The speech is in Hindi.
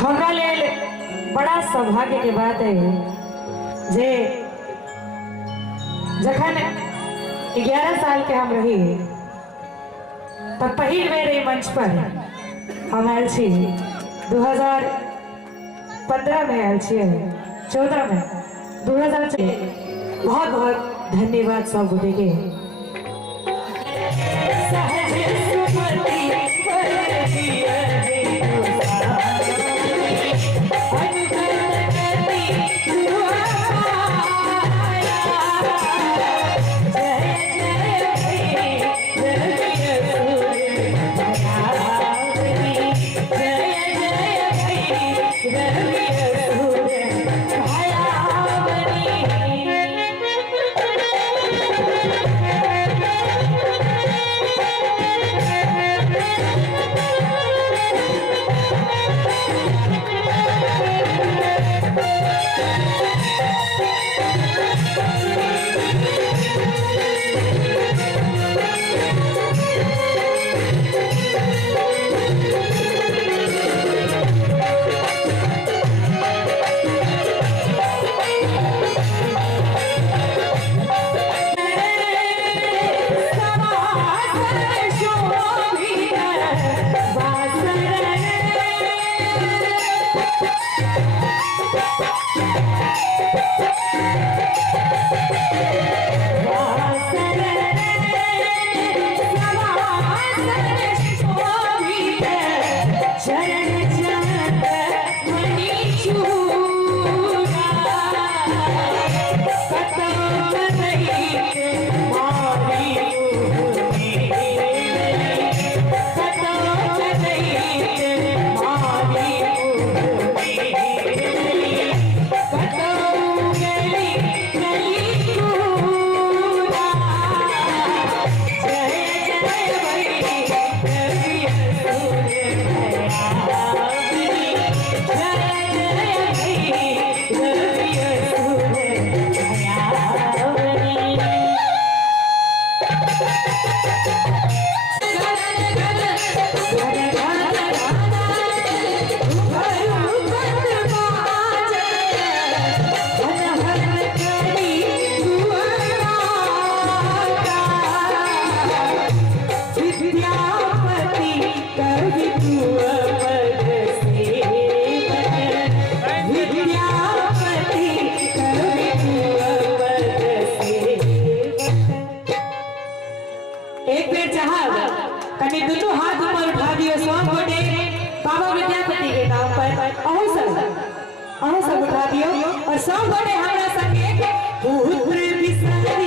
हमरा लेल बड़ा सौभाग्य के बात है जे जखन 11 साल के हम रही तब पहिल बेर एहि मंच पर हम आयल छी 2015 में आयल छियै 14 में 2000 बहुत बहुत धन्यवाद सब गोटे के। एक बेर चाहब कनी दोनों हाथ ऊपर उठा दियो सब गोटे बाबा विद्यापति के नाम पर अहू सब उठा दियो और सब गोटे हमरा संगे पुत्र विसरी